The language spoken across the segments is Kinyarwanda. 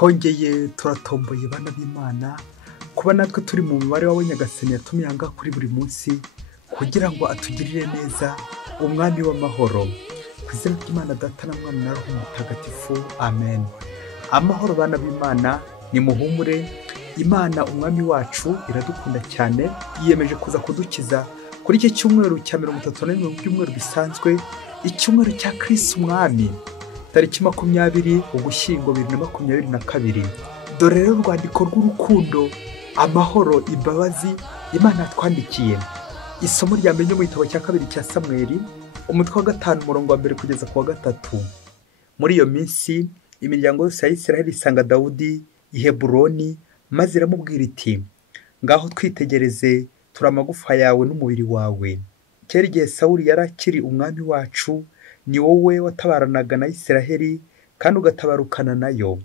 twongeye turatomboye bana b'Imana kuba natwe turi mu mubare w'abanyagasani yatumye hanga kuri buri munsi kugira ngo atugirire neza umwami w'amahoro ku izina ry'Imana Data na Mwana na Roho Mutagatifu amen. Amahoro bana b'Imana ni muhumure, Imana umwami wacu iradukunda cyane, yiyemeje kuza kudukiza kuri iki cyumweru cya 31 mu byumweru bisanzwe, icyumweru cya Kristu Mwami, tariki 20 Ugushyingo 2022. Dore rero urwandiko rw'urukundo, amahoro, imbabazi Imana twandikiye. Isomo rya mbere mu gitabo cya 2 cya Samweli, umutwe wa 5 umurongo wa 1 kugeza ku wa 3. Muri iyo minsi imiryango yose ya Isiraheli isanga Dawudi i Heburoni, maze iramubwira iti, ngaho twitegereze turi amagufa yawe n'umubiri wawe. Kera igihe Sawuli yari akiri umwami wacu, ni wowe watabaranaga na Isiraheli kandi ugatabarukana nayo.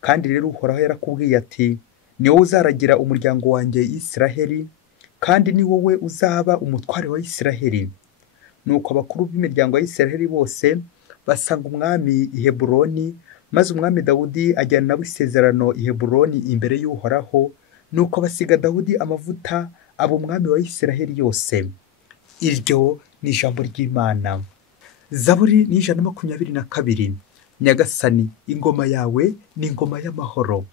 Kandi rero Uhoraho yarakubwiye ati, ni wowe uzaragira umuryango wanjye Isiraheli, kandi ni wowe uzaba umutware wa Isiraheli. Nuko abakuru b'imiryango ya Isiraheli bose basanga umwami i Heburoni, maze umwami Dawudi ajyana nabo isezerano i Heburoni imbere y'Uhoraho. Nuko basiga Dawudi amavuta aba umwami wa Isiraheli yose. Iryo ni ijambo ry'Imana. Zaburi ni 122. Nyagasani, ingoma yawe ni ingoma y'amahoro.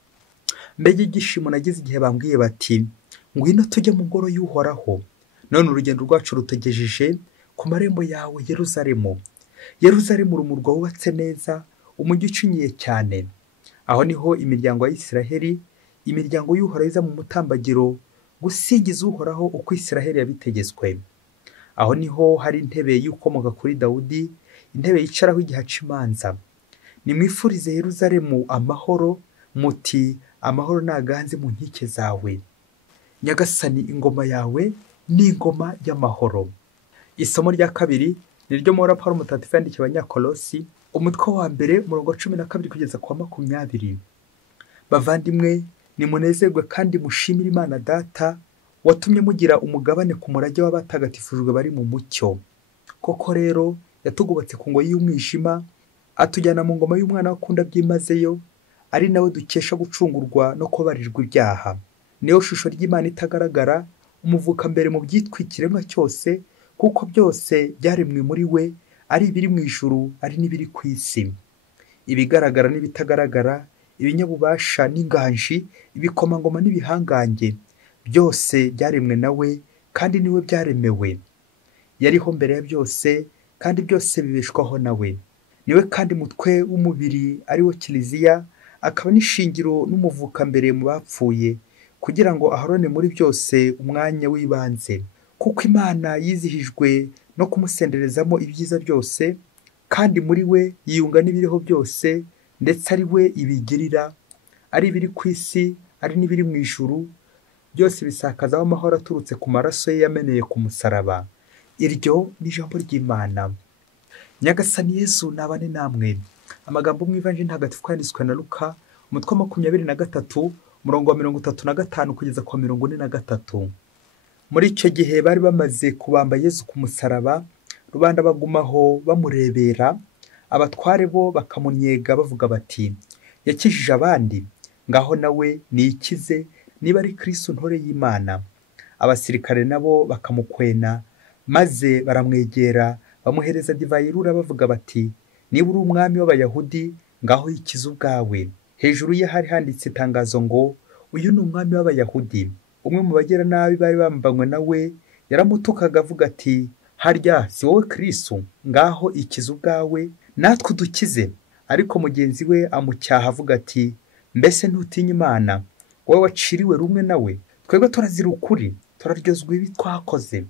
Mbega igishimo nagize igihe bambwiye bati, ngwino tujye mu ngoro y'Uhoraho. None urugendo rwacu rutegejeje ku marembo yawe Yeruzalemu. Yeruzalemu rumurwa wubatse neza, umujyi ucinyiye cyane. Aho niho imiryango ya Isiraheli, imiryango y'Uhoraho iza mu mutambagiro gusingiza Uhoraho uko Isiraheli yabitegetswe. Aho niho hari intebe y'ukomoka kuri Dawudi, intebe yicaraho igihe aca imanza. Nimwifurize Yeruzalemu amahoro, muti amahoro naganze mu nkike zawe. Nyagasani, ingoma yawe ni ingoma y'amahoro. Isomo rya kabiri ni ryo muri Pawulo Mutagatifu yandikiye Abanyakolosi, umutwe wa 1 umurongo 12 kugeza ku 20. Bavandimwe, nimunezerwe kandi mushimire Imana Data, watumye mugira umugabane ku murage w'abatagatifujwe bari mu mucyo. Koko rero yatugubatse ku ngoyi y'umwijima, atujyana mu ngoma y'umwana wakunda byimazeyo, ari nawe dukesha gucungurwa no kubarirwa ibyaha. Niyo shusho ry'Imana itagaragara, umuvuka mbere mu byitwikiremwa cyose, kuko byose byaremwe muri we, ari ibiri mu ijuru ari n'ibiri ku isi. Ibigaragara n'ibitagaragara, ibinyabubasha n'inganji, ibikomangoma n'ibihangange, byose byaremwe nawe kandi niwe byaremewe. Yariho mbere ya byose kandi byose bibeshwaho nawe. Niwe kandi mutwe w'umubiri ari wo Kiliziya, akaba n'ishingiro n'umuvuka mbere mu bapfuye, kugira ngo ahorone muri byose umwanya w'ibanze. Kuko Imana yizihijwe no kumusenderezamo ibyiza byose, kandi muri we yiyunga n'ibiriho byose, ndetse ari we ibigirira, ari ibiri ku isi ari n'ibiri mu ijuru, byose bisakazaho amahoro aturutse ku maraso ye yameneye ku musaraba. Iryo ni ijambo ry'Imana. Nyagasani Yesu nabane namwe. Amagambo mu Ivanjili ntagatifu yanditswe na Luka, umutwe wa 23 umurongo wa 35 kugeza ku 43. Muri icyo gihe bari bamaze kubamba Yesu ku musaraba, rubanda bagumaho bamurebera. Abatware bo bakamunyega bavuga bati, yakijije abandi, ngaho nawe nikize niba ari Kristu ntore y'Imana. Abasirikare nabo bakamukwena, maze baramwegera bamuhereza divayi irura bavuga bati, niba uri umwami w'Abayahudi, ngaho yikize ubwawe. Hejuru ye hari handitse itangazo ngo, uyu ni umwami w'Abayahudi. Umwe mu bagera nabi bari bambanywe nawe yaramutukaga avuga ati, harya si wowe Kristu? Ngaho ikize ubwawe natwe dukize. Ariko mugenzi we amucyaha avuga ati, mbese ntutinya Imana, wowe waciriwe rumwe nawe? Twebwe turazira ukuri, turaryozwa ibi twakoze,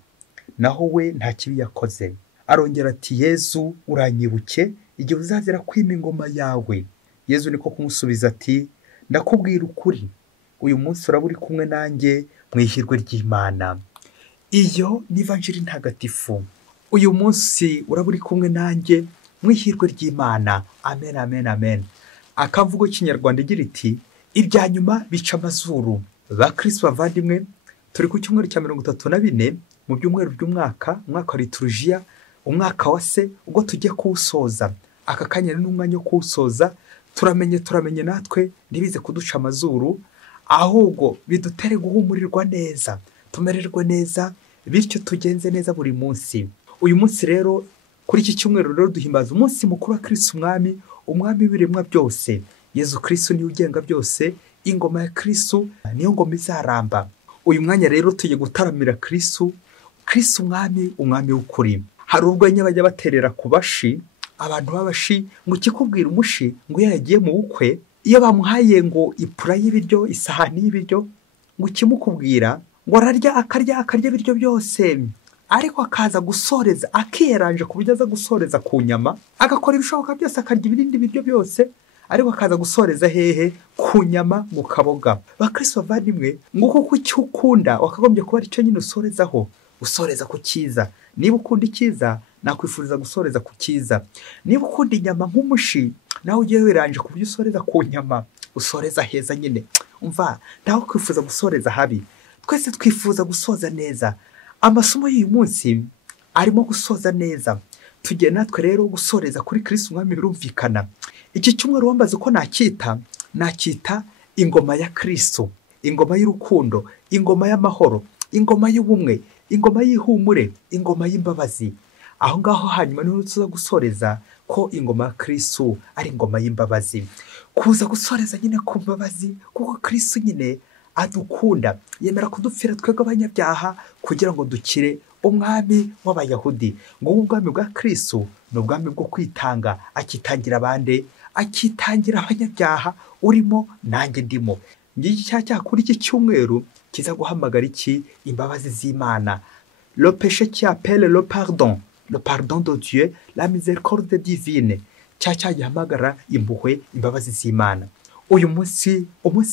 naho we nta kibi yakoze. Arongera ati, Yezu uranyibuke igihe uzazira kwima ingoma yawe. Yezu niko kumusubiza ati, ndakubwira ukuri, uyu munsi uraba uri kumwe nanjye mu ihirwe ry'Imana. Iyo ni Ivanjili ntagatifu. Uyu munsi uraba uri kumwe nanjye mu ihirwe ry'Imana. Amen, amen, amen. Akavugo k'ikinyarwanda igira iti, ibya nyuma bica amazuru. Ba Kristo bavandimwe, turi ku cyumweru cya 34 mu byumweru by'umwaka wa liturujia, umwaka wa se, ubwo tujye kuwusoza. Aka kanya n'umwanya wo kuwusoza, turamenye natwe ntibize kuduca amazuru, ahubwo bidutere guhumurirwa neza, tumererwe neza, bityo tugenze neza buri munsi. Uyu munsi rero kuri iki cyumweru rero duhimbaza umunsi mukuru wa Kristu Mwami, umwami w'ibiremwa byose. Yezu Kristu niwe ugenga byose, ingoma ya Kristu niyo ngoma izaramba. Uyu mwanya rero tugiye gutaramira Kristu Mwami, umwami w'ukuri. Hari urwenya bajya baterera ku bashi, abantu b'abashi, ngo ikikubwira umushi ngo iyo yagiye mu bukwe, iyo bamuhaye ngo ipura y'ibiryo, isahani y'ibiryo, ngo ikimukubwira ngo akarya ibiryo byose, ariko akaza gusoreza, akiyeranje ku buryo aza gusoreza ku nyama, agakora ibishoboka byose, akarya ibindi biryo byose, ariko akaza gusoreza hehe? Ku nyama, mu kaboga. Bakristo bavandimwe, ngo kuko icyo ukunda wakagombye kuba ari cyo nyine usorezaho, usoreza ku cyiza. Niba ukunda icyiza, nakwifuriza gusoreza ku cyiza. Niba ukunda inyama nk'umushi, nawe ugiye wiranje ku buryo usoreza ku nyama, usoreza heza nyine. Umva, ntawe kwifuza gusoreza habi. Twese twifuza gusoza neza. Amasomo y'uyu munsi arimo gusoza neza. Tugiye natwe rero gusoreza kuri Kristu Mwami birumvikana. Iki cyumweru wambaze uko nacyita ingoma ya Kristu, ingoma y'urukundo, ingoma y'amahoro, ingoma y'ubumwe, ingoma y'ihumure, ingoma y'imbabazi. Aho ngaho hanyuma niho tuza gusoreza ko ingoma ya Kristu ari ingoma y'imbabazi. Kuza gusoreza nyine ku mbabazi, kuko Kristu nyine adukunda, yemera kudupfira twebwe abanyabyaha kugira ngo dukire. Umwami w'Abayahudi, ngo ubwami bwa Kristu ni ubwami bwo kwitanga, akitangira abandi, akitangira abanyabyaha, urimo nanjye ndimo. Ngiki cyaha kuri iki cyumweru kiza guhamagara iki? Imbabazi z'Imana. Le péché qui appelle le pardon de Dieu, la miséricorde divine. Cyaha gihamagara impuhwe, imbabazi z'Imana. Uyu munsi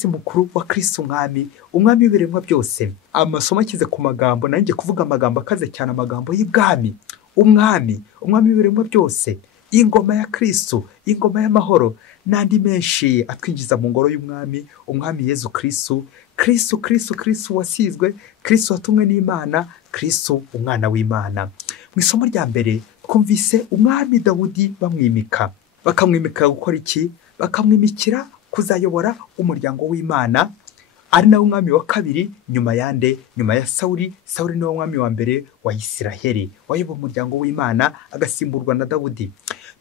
mukuru wa Kristu Mwami, umwami w'ibiremwa byose. Amasomo akize ku magambo, nanjye kuvuga amagambo akaze cyane, amagambo y'ibwami. Umwami w'ibiremwa byose, ingoma ya Kristu, ingoma y'amahoro, n'andi menshi atwinjiza mu ngoro y'umwami, umwami Yezu Kristu. Kristu wasizwe, Kristu watumwe n'Imana, Kristu umwana w'Imana. Mu isomo rya mbere twumvise umwami Dawudi bamwimika, bakamwimika gukora iki? Bakamwimikira kuzayobora umuryango w'Imana, ari nawe umwami wa kabiri nyuma ya Sawuli. Sawuli niwe mwami wa mbere wa Isiraheli, wayoboye umuryango w'Imana, agasimburwa na Dawudi.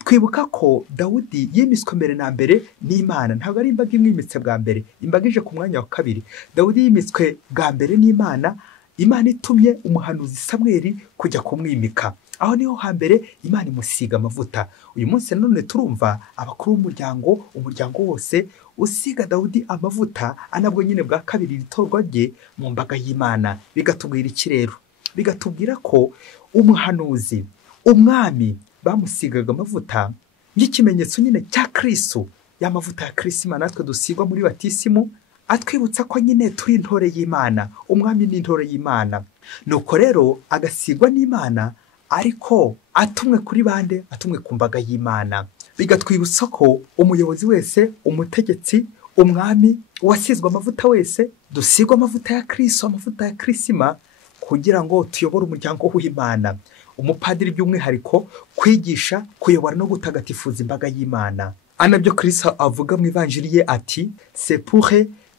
Twibuka ko Dawudi yimiswe mbere na mbere n'Imana, ntabwo ari imbaga imwimitse bwa mbere, imbaga ije ku mwanya wa kabiri. Dawudi yimiswe bwa mbere n'Imana, Imana itumye umuhanuzi Samweli kujya kumwimika. Aho niho hambere Imana imusiga amavuta. Uyu munsi none turumva abakuru b'umuryango, umuryango wose usiga Dawudi amavuta, anabwo nyine bwa kabiri ritorwa rye mu mbaga y'Imana. Bigatubwira iki rero? Bigatubwira ko umuhanuzi, umwami bamusigaga amavuta nk'ikimenyetso nyine cya Kristu, y'amavuta ya Kristu Imana natwe dusigwa muri batisimu, atwibutsa ko nyine turi intore y'Imana, umwami ni intore y'Imana. Nuko rero agasigwa n'Imana, ariko atumwe kuri bande? Atumwe ku mbaga y'Imana. Bigatwibutsa ko umuyobozi wese, umutegetsi, umwami wasizwe amavuta wese, dusigwa amavuta ya Kristo, amavuta ya Krisima, kugira ngo tuyobore umuryango w'Imana. Umupadiri by'umwihariko kwigisha, kuyobora no gutagatifuza imbaga y'Imana. Anabyo Kristo avuga mu ivanjiri ye ati, c'est pour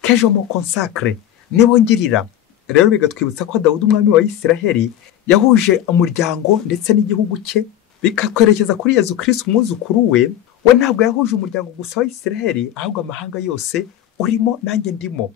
que je me consacre, nibo ngirira. Rero bigatwibutsa ko Dawudi umwami wa Isiraheli yahuje umuryango ndetse n'igihugu cye, bikakwerekeza kuri Yezu Kristu umwuzukuru we. We ntabwo yahuje umuryango gusa wa Isiraheli, ahubwo amahanga yose, urimo nanjye ndimo.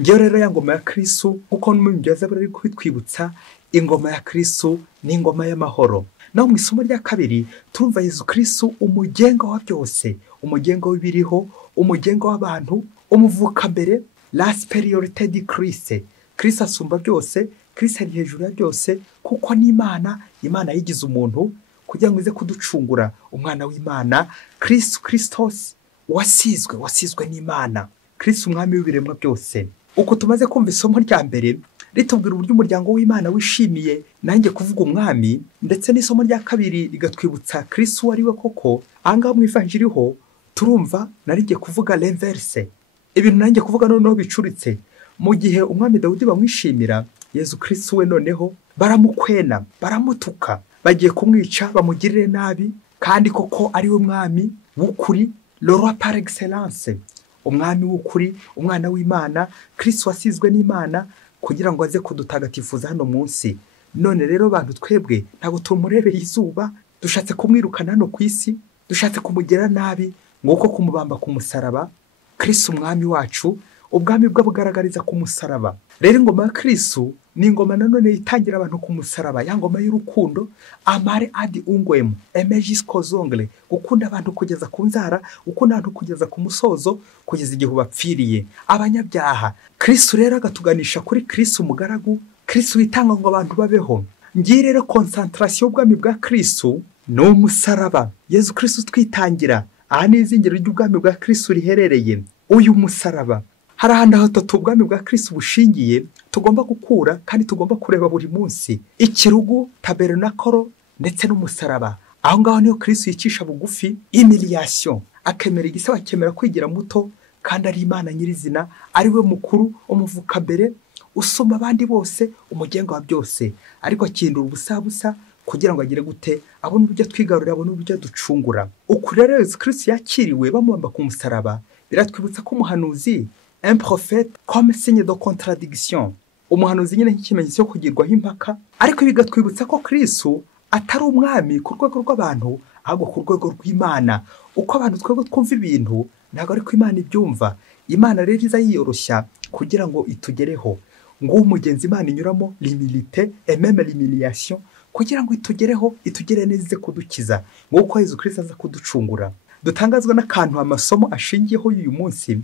Ngewe rero ya ngoma ya Kristu, kuko n'umubyaza bari kubitwibutsa, ingoma ya Kristu ni ingoma y'amahoro. Naho mu isomo rya kabiri turumva Yezu Kristu umugenga wa byose, umugenga w'ibiriho, umugenga w'abantu, umuvuka mbere, la superiorité de Christ. Kristo asumba byose, Kristo ari hejuru ya byose, kuko n'Imana, Imana yigize umuntu kugira ngo ize kuducungura, umwana w'Imana, Kristos wasizwe n'Imana, Kristo umwami w'ibiremwa byose. Uko tumaze kumva isomo rya mbere ritubwira uburyo umuryango w'Imana wishimiye nanjye kuvuga umwami, ndetse n'isomo rya kabiri rigatwibutsa Kristo ari we koko. Ahangaha mu ivanjiri ho turumva narijye kuvuga l'inverse, ibintu nanjye kuvuga noneho bicuritse. Mu gihe umwami Dawudi bamwishimira, Yezu Kristo we noneho baramukwena, baramutuka, bagiye kumwica, bamugirire nabi, kandi koko ari we mwami w'ukuri, le roi par excellence, umwami w'ukuri, umwana w'Imana, Kristu wasizwe n'Imana kugira ngo aze kudutagatifuza hano munsi. None rero bantu twebwe ntabwo tumurebeye izuba, dushatse kumwirukana hano ku isi, dushatse kumugira nabi, nguko kumubamba ku musaraba. Kristu Mwami wacu, ubwami bwe bugaragariza ku musaraba. Rero ingoma ya Kristu ni ingoma nanone itangira abantu ku musaraba, ya ngoma y'urukundo, amare adi ungwemo, emejis kozongle, gukunda abantu kugeza ku nzara, gukunda abantu kugeza ku musozo, kugeza igihe bapfiriye abanyabyaha. Kristu rero agatuganisha kuri Kristu umugaragu, Kristu witanga ngo abantu babeho. Ngiri rero concentration y'ubwami bwa Kristu ni umusaraba. Yezu Kristu twitangira, aha ni izingiro ry'ubwami bwa Kristu riherereye, uyu musaraba. Hari ahantu hatatu ubwami bwa Kristu bushingiye tugomba gukura kandi tugomba kureba buri munsi: ikirugu, tabernakoro ndetse n'umusaraba. Aho ngaho niyo Kristu yicisha bugufi, humiliation, akemera igisaba, akemera kwigira muto, kandi ari Imana nyirizina, ari we mukuru, umuvuka mbere, usoma abandi bose, umugenga wa byose, ariko akindura ubusabusa kugira ngo agire gute, abone uburyo twigarurira, abone uburyo ducungura. Uku rero Yezu Kristu yakiriwe bamubamba ku musaraba, biratwibutsa ko umuhanuzi, un prophète comme signe de contradiction, umuhanuzi nyine nk'ikimenyetso cyo kugirwaho impaka, ariko bigatwibutsa ko Kristu atari umwami ku rwego rw'abantu, ahubwo ku rwego rw'Imana. Uko abantu twebwe twumva ibintu ntabwo ari ko Imana ibyumva. Imana rero iza yiyoroshya kugira ngo itugereho. Ngo umugenzi Imana inyuramo, l'humilité et même l'humiliation, kugira ngo itugereho, itugere neza, ize kudukiza, nk'uko Yezu Kristu aza kuducungura. Dutangazwa n'akantu amasomo ashingiyeho uyu munsi,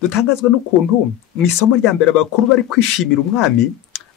dutangazwa n'ukuntu mu isomo rya mbere abakuru bari kwishimira umwami,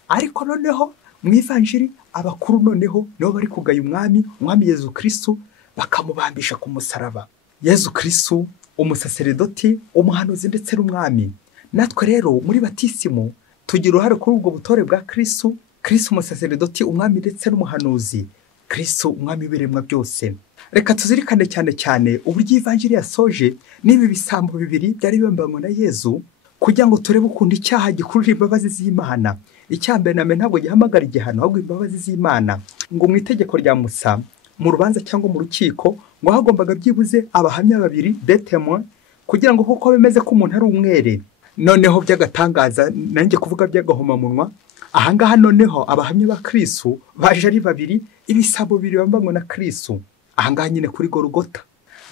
ariko noneho mu ivanjiri abakuru noneho nibo bari kugaya umwami Yezu Kristu, bakamubambisha ku musaraba. Yezu Kristu umusaseredoti, umuhanuzi ndetse n'umwami. Natwe rero muri batisimo tugira uruhare kuri ubwo butore bwa Kristu, Kristu umusaseredoti, umwami ndetse n'umuhanuzi, Kristu umwami w'ibiremwa byose. Reka tuzirikane cyane uburyo ivanjiri yasoje n'ibi bisambo bibiri byari bibambanywe na Yezu, kugira ngo turebe ukuntu icyaha gikurura imbabazi z'Imana. Icyambere name ntabwo gihamagara igihano, ahubwo imbabazi z'Imana. Ngo mu itegeko rya Musa, mu rubanza cyangwa mu rukiko, ngo hagombaga byibuze abahamya babiri, des témoins, kugira ngo kuko bemeze ko umuntu ari umwere. Noneho byagatangaza, nanjye kuvuga by'agahomamunwa, ahangaha noneho abahamya ba Kristu baje ari babiri, ibisambo bibiri bambanywe na Kristu. Ahangaha nyine kuri Golgota.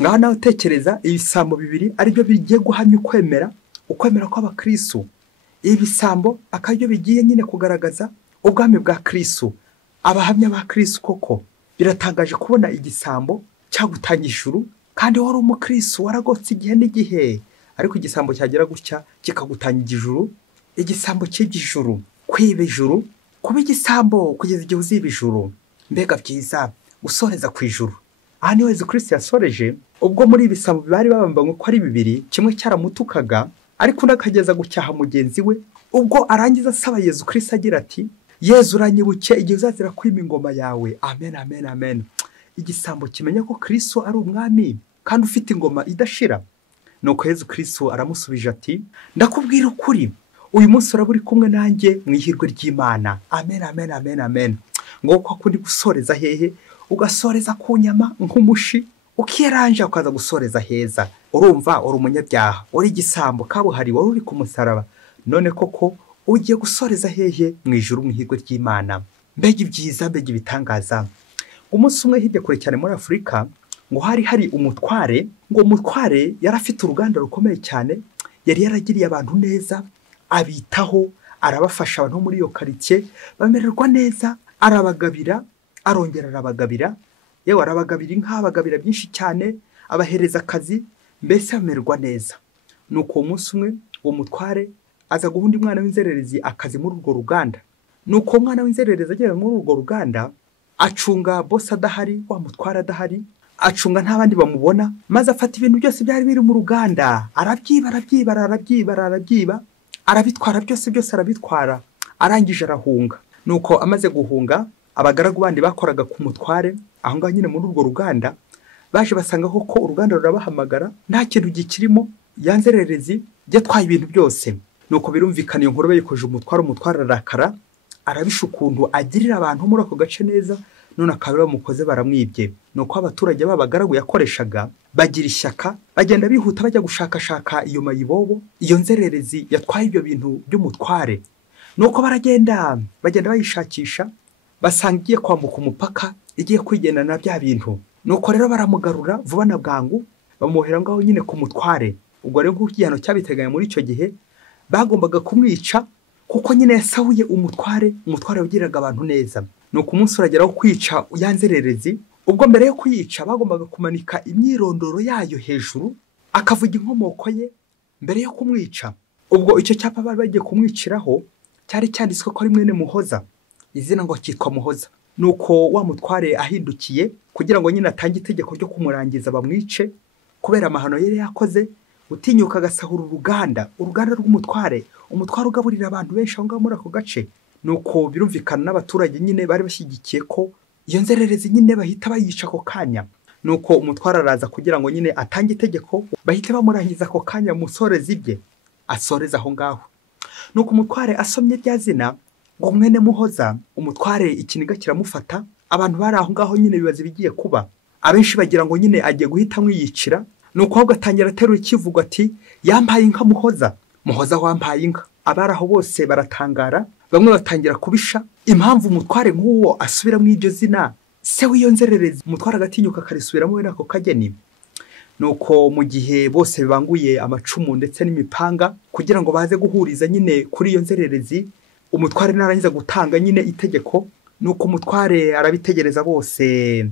Ngaho nawe utekereza ibisambo bibiri ari byo bigiye guhamya ukwemera kw'abakristu. Ibisambo akabyo bigiye nyine kugaragaza ubwami bwa Kristu. Abahamya ba Kristu koko biratangaje kubona igisambo cyagutanga ijuru, kandi wari umukristu waragotse igihe n'igihe, ariko igisambo cyagera gutya kikagutanga ijuru. Igisambo cy'ijuru, kwiba ijuru, kuba igisambo kugeza igihe uziba ijuru. Mbega byiza gusoreza ku ijuru. Aha niho Yezu Kristu yasoreje, ubwo muri ibisambo bari babambanywe ko ari bibiri, kimwe cyaramutukaga ariko nakageza gucyaha mugenzi we. Ubwo arangiza asaba Yezu Kristu agira ati, Yezu uranyibuke igihe uzazira kwima ingoma yawe. Amen, amen, amen. Igisambo kimenya ko Kristu ari umwami kandi ufite ingoma idashira. Nuko Yezu Kristu aramusubije ati, ndakubwira ukuri, uyu munsi uraba uri kumwe nanjye mu ihirwe ry'Imana. Amen, amen, amen, amen. Ngo uko kundi gusoreza hehe, ugasoreza ku nyama nk'umushi, ukiranja ukaza gusoreza heza. Urumva uri umunyabyaha, uri igisambo kabuhari, wari uri ku musaraba, none koko ugiye gusoreza hehe mu ijuru mu ihirwe ry'Imana. Mbega ibyiza, mbega ibitangaza. Umunsi umwe hirya kure cyane muri Afurika, ngo hari umutware, ngo umutware yari afite uruganda rukomeye cyane, yari yaragiriye abantu neza, abitaho, arabafasha abantu muri iyo quartier bamererwa neza, arabagabira, arongera arabagabira, yewe arabagabira inka, abagabira byinshi cyane, abahereza akazi, mbese bamererwa neza. Nuko uwo munsi umwe uwo mutware aza guha undi mwana w'inzererezi akazi muri urwo ruganda. Nuko umwana w'inzererezi agera muri urwo ruganda, acunga boss adahari, wa mutware adahari, acunga nta bandi bamubona, maze afata ibintu byose byari biri mu ruganda, arabyiba, arabitwara byose arabitwara, arangije arahunga. Nuko amaze guhunga, abagaragu bandi bakoraga ku mutware aho ngaho nyine muri urwo ruganda, baje basanga ko uruganda rurabahamagara, nta kintu gikirimo, yanzererezi yatwaye ibintu byose. Nuko birumvikana iyo nkuru bayikoje umutware arakara, arabisha ukuntu agirira abantu muri ako gace neza, none akaba bamukoze baramwibye. Nuko abaturage b'abagaragu yakoreshaga bagira ishyaka, bagenda bihuta bajya gushakashaka iyo mayibobo, iyo nzererezi yatwaye ibyo bintu by'umutware. Nuko bagenda bayishakisha, basanga igiye kwambuka umupaka, igiye kwigendana na bya bintu. Nuko rero baramugarura vuba na bwangu, bamuhera ngaho nyine ku mutware. Ubwo rero igihano cyabiteganya muri icyo gihe, bagombaga kumwica kuko nyine yasahuye umutware wagiraga abantu neza. Nuko umunsi urageraho kwica yanzererezi. Ubwo mbere yo kuyica bagombaga kumanika imyirondoro yayo hejuru, akavuga inkomoko ye mbere yo kumwica. Ubwo icyo cyapa bari bagiye kumwiciraho cyari cyanditswe ko ari mwene Muhoza, izina ngo cyitwa Muhoza. Nuko wa mutware ahindukiye kugira ngo nyine atange itegeko ryo kumurangiza bamwice, kubera amahano yari yakoze, utinyuka agasahura uruganda rw'umutware, umutware ugaburira abantu benshi aho ngaho muri ako gace. Nuko birumvikana n'abaturage nyine bari bashyigikiye ko iyo nzererezi nyine bahita bayica ako kanya. Nuko umutware araza kugira ngo nyine atange itegeko, bahita bamurangiza ako kanya musorezi bye, asoreza aho ngaho. Nuko umutware asomye rya zina ngo mwene Muhoza, umutware ikiniga kiramufata. Abantu bari aho ngaho nyine bibaza ibigiye kuba, abenshi bagira ngo nyine agiye guhita mwiyicira. Nuko ahubwo atangira aterura ikivugo ati yampaye inka Muhoza, Muhoza wampaye inka. Abari aho bose baratangara, bamwe batangira kubisha impamvu umutware nk'uwo asubira mu iryo zina, se w'iyo nzererezi. Umutware agatinyuka akarisubiramo we nako kageni. Nuko mu gihe bose bibanguye amacumu ndetse n'imipanga kugira ngo baze guhuriza nyine kuri iyo nzererezi, umutware narangiza gutanga nyine itegeko. Nuko umutware arabitegereza bose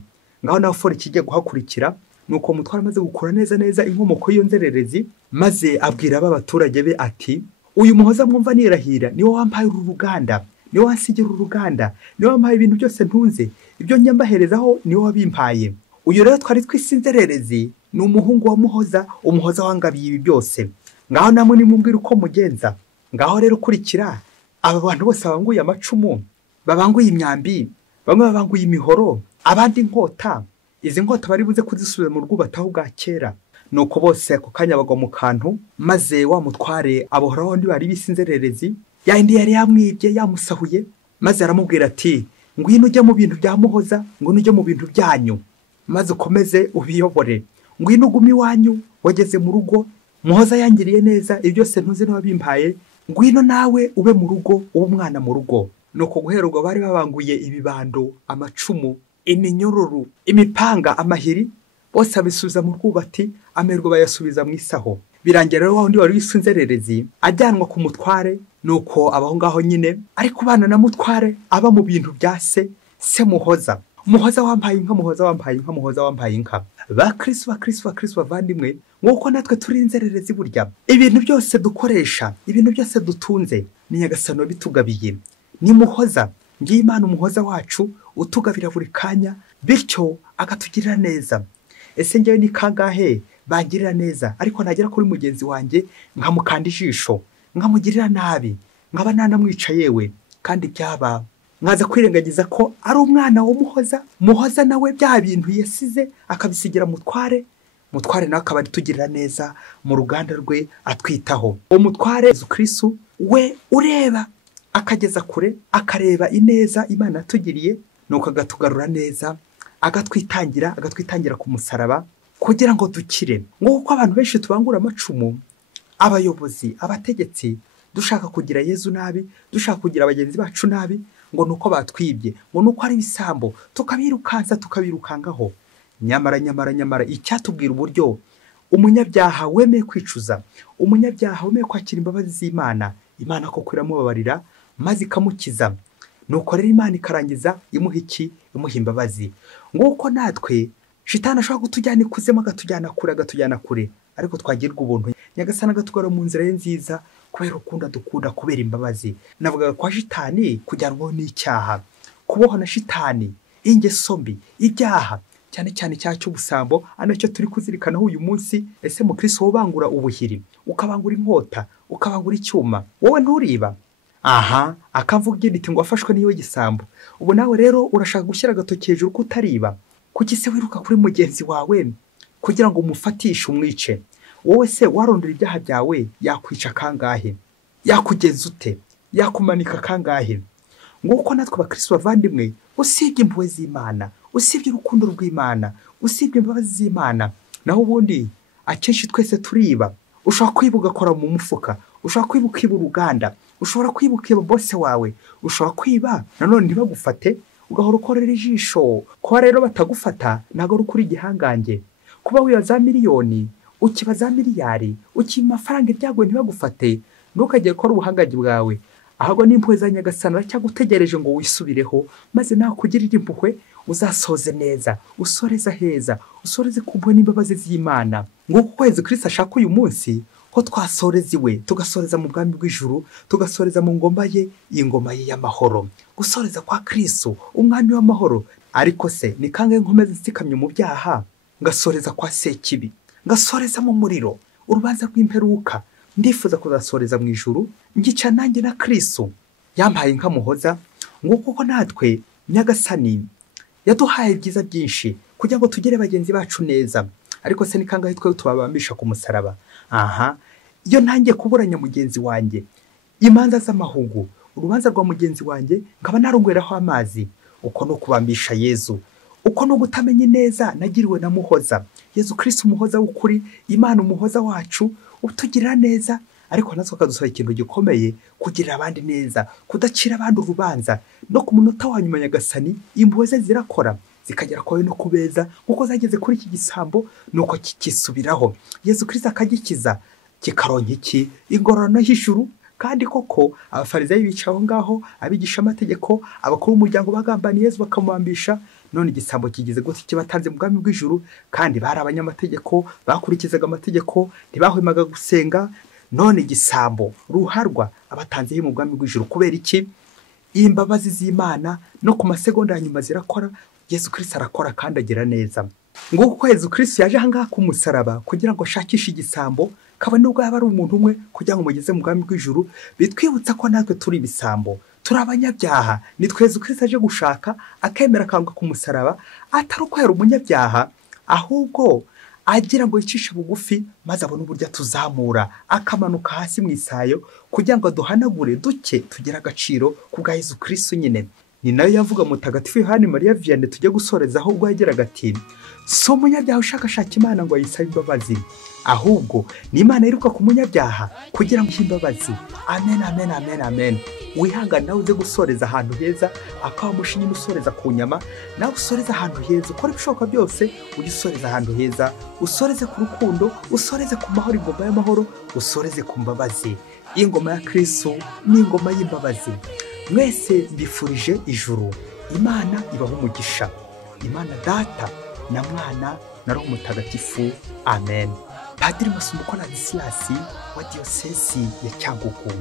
ngaho naho fora kijye guhakurikira. Nuko umutware amaze gukura neza inkomoko y'iyo nzererezi, maze abwira abaturage be ati uyu Muhoza mwumva nirahira niwe wampaye uru ruganda, niwe wansigira uru ruganda, niwe wampaye ibintu byose ntunze, ibyo nyambaherezaho niwe wabimpaye. Uyu rero twari twise inzererezi ni umuhungu wa Muhoza, Umuhoza wangabiye ibi byose. Ngaho namwe nimumbwira uko mugenza. Ngaho rero kurikira aba bantu bose babanguye amacumu, babanguye imyambi, bamwe babanguye imihoro, abandi inkota. Izi nkota bari buze kuzisubira mu rwubataho bwa kera. Nuko bose ako kanya bagwa mu kantu, maze wa mutware abohoraho ndi bari bisinzererezi, yandi yari yamwibye yamusahuye, maze aramubwira ati ngwino ujye mu bintu bya Muhoza, ngwino ujye mu bintu byanyu, maze ukomeze ubiyobore. Ngwino ugume iwanyu, wageze mu rugo, Muhoza yangiriye neza, ibyo byose ntuzi n'ababimpaye, ngwino nawe ube mu rugo, ube umwana mu rugo. Nuko guhera ubwo bari babanguye ibibando, amacumu, iminyororo, imipanga, amahiri, bose abisubiza mu rwubati, amerwa bayasubiza mu isaho. Birangira rero wundi wari wisunzererezi ajyanwa ku mutware. Nuko abaho ngaho nyine ari kubana na mutware, aba mu bintu bya se Muhoza. Muhoza wampaye inka, Muhoza wampaye inka, Muhoza wampaye inka. Bakristo bavandimwe, nk'uko natwe turi inzererezi burya. Ibintu byose dukoresha, ibintu byose dutunze, ni Nyagasani bitugabiye. Ni Muhoza, ngiye Imana Umuhoza wacu utugabira buri kanya, bityo akatugirira neza. Ese ngewe ni kangahe bangirira neza, ariko nagera kuri mugenzi wanjye nkamukanda ijisho, nkamugirira nabi, nkaba nanamwica yewe, kandi byaba nkaza kwirengagiza ko ari umwana wa Muhoza nawe bya bintu yasize akabisigira mutware nawe akaba atugirira neza mu ruganda rwe atwitaho. Umutware Yesu Kristu we ureba akageza kure, akareba ineza Imana atugiriye, nuko agatugarura neza, agatwitangira ku musaraba kugira ngo dukire. Nk'uko abantu benshi tubangura amacumu, abayobozi, abategetsi, dushaka kugira Yezu nabi, dushaka kugira abagenzi bacu nabi, ngo nuko batwibye, ngo nuko ari ibisambo, tukabirukangaho. Nyamara icyatubwira uburyo umunyabyaha wemeye kwicuza, umunyabyaha wemeye kwakira imbabazi z'Imana, Imana koko iramubabarira maze ikamukiza. Nuko rero Imana ikarangiza imuha imbabazi. Nguko natwe shitani ashobora kutujyana ikuzimu, agatujyana kure, ariko twagirwa ubuntu Nyagasani agatugara mu nzira ye nziza, kubera ukunda dukunda, kubera imbabazi. Navuga kwa shitani kujyanwaho n'icyaha, kuboha na shitani, ingeso mbi, ibyaha, cyane icyaha cy'ubusambo, anacyo turi kuzirikanaho uyu munsi. Ese mu Kristo ubangura ubuhiri, ukabangura inkota, ukabangura icyuma, wowe nturiba? Aha, akavuga iti ngo wafashwe n'iyo gisambo. Ubu nawe rero urashaka gushyira agatoki hejuru ko utariba. Kuki se wiruka kuri mugenzi wawe kugira ngo umufatishe umwice? Wowe se warondera ibyaha byawe, yakwica kangahe? Yakugeza ute? Yakumanika kangahe? Nguko natwe abakristo bavandimwe, usibye impuhwe z'Imana, usibye urukundo rw'Imana, usibye imbabazi z'Imana, naho ubundi akenshi twese turiba. Ushobora kwiba ugakora mu mufuka, ushobora kwiba ukiba uruganda, ushobora kwiba ukiba bose wawe, ushobora kwiba nanone ntibagufate ugahora ukorera ijisho. Kuba rero batagufata ntabwo ari ukuri igihangange. Kuba wiba za miliyoni, ukiba za miliyari, ukiba amafaranga ibyago ntibagufate, ntukagere ko ari ubuhangange bwawe, ahubwo n'impuhwe za Nyagasani cyagutegereje ngo wisubireho, maze nawe kugirira impuhwe uzasoze neza, usoreza heza, usoreze ku mpuhwe n'imbabazi z'Imana. Nguko kwezi Kristo ashaka uyu munsi ko twasoreza iwe, tugasoreza mu bwami bw'ijuru, tugasoreza mu ngoma ye, ingoma ye y'amahoro. Gusoreza kwa Kristo umwami w'amahoro. Ariko se ni kangahe nkomeza nsikamye mu byaha ngasoreza kwa Sekibi, ngasoreza mu muriro, urubanza rw'imperuka. Ndifuza kuzasoreza mu ijuru ngica nanjye na Kristo yampaye nkamuhoza. Nguko ko natwe Nyagasani yaduhaye ibyiza byinshi kugira ngo tugere bagenzi bacu neza. Ariko se ni kangahe twe tubabambisha ku musaraba? Iyo ntangiye kuburanya mugenzi wanjye imanza z'amahugu, urubanza rwa mugenzi wanjye nkaba narongweraho amazi, uko no kubambisha Yezu, uko no gutamenya neza nagiriwe na muhoza. Yezu Kristo umuhoza w'ukuri, Imana umuhoza wacu, utugirira neza. Ariko natwe akadusaba ikintu gikomeye, kugirira abandi neza, kudacira abandi urubanza. No ku munota wa nyuma Nyagasani impuhwe ze zirakora, zikagera kwawe no kubeza kuko zageze kuri iki gisambo, nuko kikisubiraho. Yezu Kristo akagikiza kikaronka iki? Ingororano y'ijuru. Kandi koko abafarizayi bicaho ngaho, abigisha amategeko, abakuru b'umuryango bagambaniye Yezu bakamwambisha. None igisambo kigize gute kibatanze mu bwami bw'ijuru? Kandi bari abanyamategeko, bakurikizaga amategeko, ntibahwemaga gusenga. None igisambo ruharwa abatanze mu bwami bw'ijuru kubera iki? Imbabazi z'Imana no ku masegonda ya nyuma zirakora. Yezu Kristo arakora kandi agira neza. Nguko ko Yezu Kristo yaje ahangaha ku musaraba kugira ngo ashakishe igisambo, kabone nubwo yaba ari umuntu umwe, kugira ngo mugeze mu bwami bw'ijuru. Bitwibutsa ko natwe turi ibisambo, turi abanyabyaha. Ni twe Yezu Kristo aje gushaka, akemera akanga ku musaraba, atari uko yari umunyabyaha, ahubwo agira ngo yicishe bugufi, maze abone uburyo atuzamura, akamanuka hasi mu isayo kugira ngo duhanagure duke tugire agaciro ku bwa Yezu Kristo nyine. Ni nayo yavuga Mutagatifu Yohani Mariya Vianney tujye gusorezaho, ubwo yagiraga ati: si umunyabyaha ushakashaka Imana ngo ayisabe imbabazi, ahubwo ni Imana yiruka ku munyabyaha kugira ngo imbabazi. Amen, amen, amen, amen. Wihangane nawe uze gusoreza ahantu heza, akaba mushinyi usoreza ku nyama, nawe usoreza ahantu heza, ukora ibishoboka byose ujye usoreza ahantu heza, usoreze ku rukundo, usoreze ku mahoro, ingoma y'amahoro, usoreze ku mbabazi. Ingoma ya Kristo ni ingoma y'imbabazi. Mwese mbifurije ijuru, Imana ibaho umugisha, Imana Data na Mwana na Roho Mutagatifu. Amen. Padiri Masumbuko Ladislas wa Diyosesi ya Cyangugu.